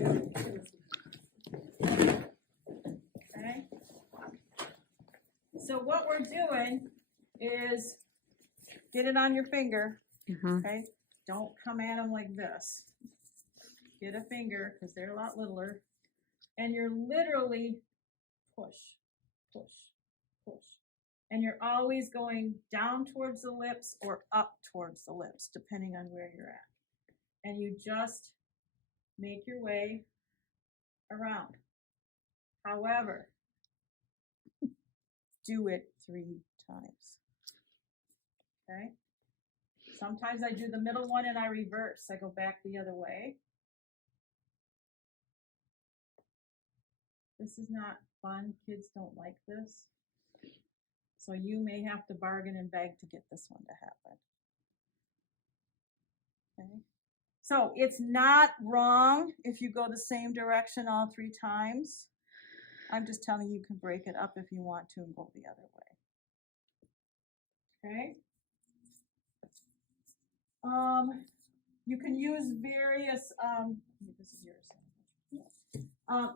Okay. So what we're doing is get it on your finger. Okay. Don't come at them like this. Get a finger because they're a lot littler. And you're literally push, push, push. And you're always going down towards the lips or up towards the lips, depending on where you're at. And you just make your way around. However, do it 3 times. Okay? Sometimes I do the middle one and I reverse. I go back the other way. This is not fun. Kids don't like this. So you may have to bargain and beg to get this one to happen. Okay? So it's not wrong if you go the same direction all 3 times. I'm just telling you, you can break it up if you want to and go the other way. Okay? You can use various, this is yours.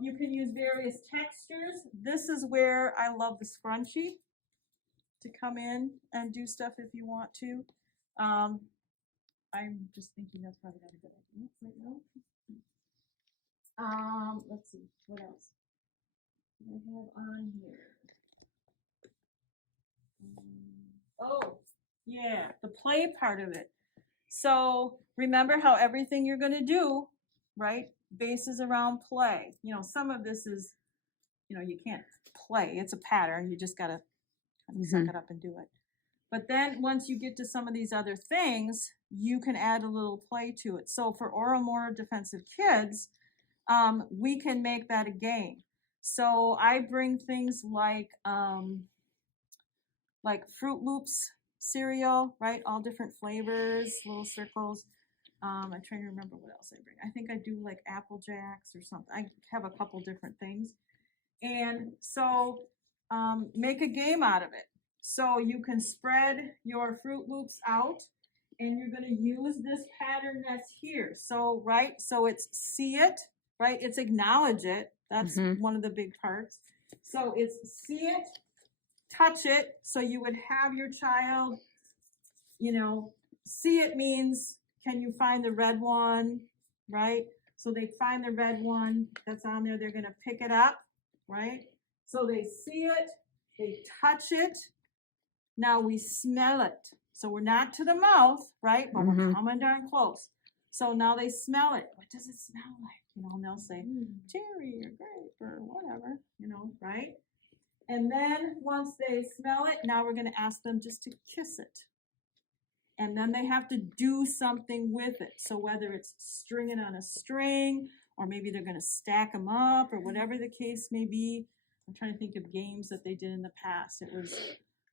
You can use various textures. This is where I love the scrunchie to come in and do stuff if you want to. I'm just thinking that's probably not a good idea right now. Let's see, what else do I have on here? Oh, yeah, the play part of it. So remember how everything you're going to do, right, bases around play. You know, some of this is, you know, you can't play. It's a pattern. You just got to suck it up and do it. But then once you get to some of these other things, you can add a little play to it. So for oral more defensive kids, we can make that a game. So I bring things like Fruit Loops cereal, right? All different flavors, little circles. I'm trying to remember what else I bring. I think I do like Apple Jacks or something. I have a couple different things. And so make a game out of it. So you can spread your Fruit Loops out and you're going to use this pattern that's here. So, right, so it's see it, right? It's acknowledge it. That's one of the big parts. So it's see it, touch it. So you would have your child, you know, see it means, can you find the red one, right? So they find the red one that's on there. They're going to pick it up, right? So they see it, they touch it. Now we smell it. So we're not to the mouth, right? But we're coming darn close. So now they smell it. What does it smell like? You know, and they'll say cherry or grape or whatever, you know, right? And then once they smell it, now we're going to ask them just to kiss it. And then they have to do something with it. So whether it's string it on a string, or maybe they're going to stack them up, or whatever the case may be. I'm trying to think of games that they did in the past. It was,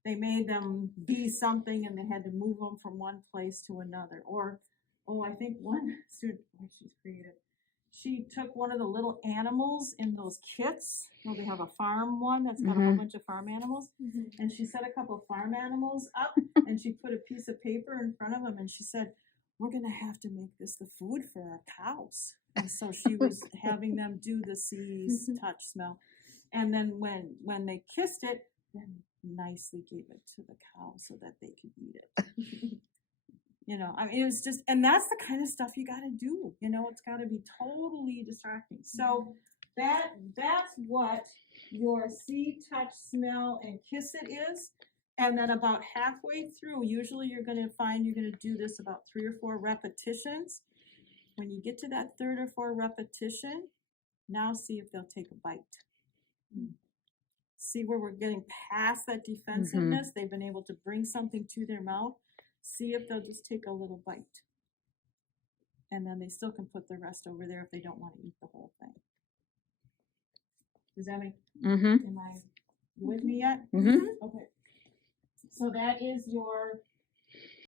they made them be something and they had to move them from one place to another. Or, I think one student, she's creative. She took one of the little animals in those kits. You know, they have a farm one that's got a whole bunch of farm animals. And she set a couple of farm animals up and she put a piece of paper in front of them and she said, we're going to have to make this the food for our cows. And so she was having them do the see, touch, smell. And then when they kissed it, then nicely gave it to the cow so that they could eat it. You know, I mean, it was just, and that's the kind of stuff you got to do. You know, it's got to be totally distracting. So that's what your see, touch, smell, and kiss it is. And then about halfway through, usually you're going to find you're going to do this about 3 or 4 repetitions. When you get to that 3rd or 4th repetition, now see if they'll take a bite. See where we're getting past that defensiveness. They've been able to bring something to their mouth. See if they'll just take a little bite. And then they still can put the rest over there if they don't want to eat the whole thing. Does that make, am I with me yet? Okay. So that is your